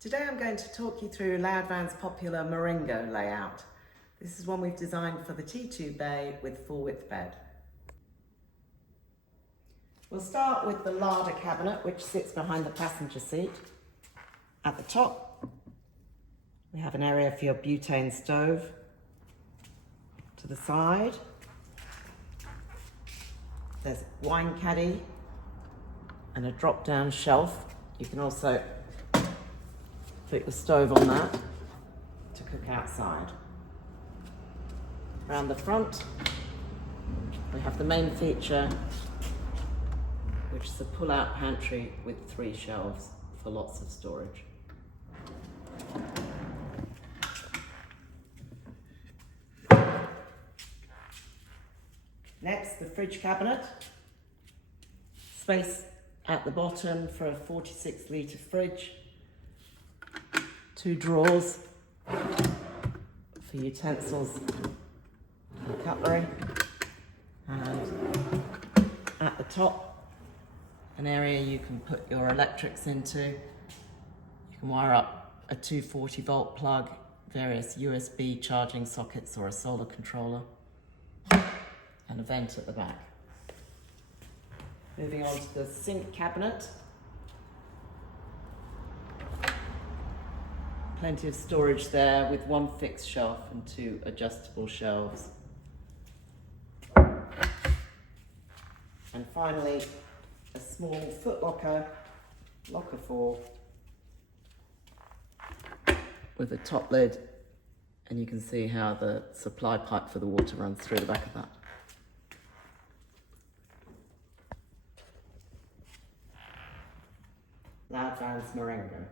Today I'm going to talk you through Loudvan's popular Marengo layout. This is one we've designed for the T2 bay with full width bed. We'll start with the larder cabinet, which sits behind the passenger seat. At the top, we have an area for your butane stove. To the side, there's a wine caddy and a drop-down shelf. You can also put your stove on that to cook outside. Around the front, we have the main feature, which is a pull-out pantry with 3 shelves for lots of storage. Next, the fridge cabinet. Space at the bottom for a 46-litre fridge. 2 drawers for utensils and cutlery. And at the top, an area you can put your electrics into. You can wire up a 240-volt plug, various USB charging sockets or a solar controller, and a vent at the back. Moving on to the sink cabinet. Plenty of storage there with 1 fixed shelf and 2 adjustable shelves. And finally, a small foot locker 4, with a top lid, and you can see how the supply pipe for the water runs through the back of that. Loudvan's Marengo.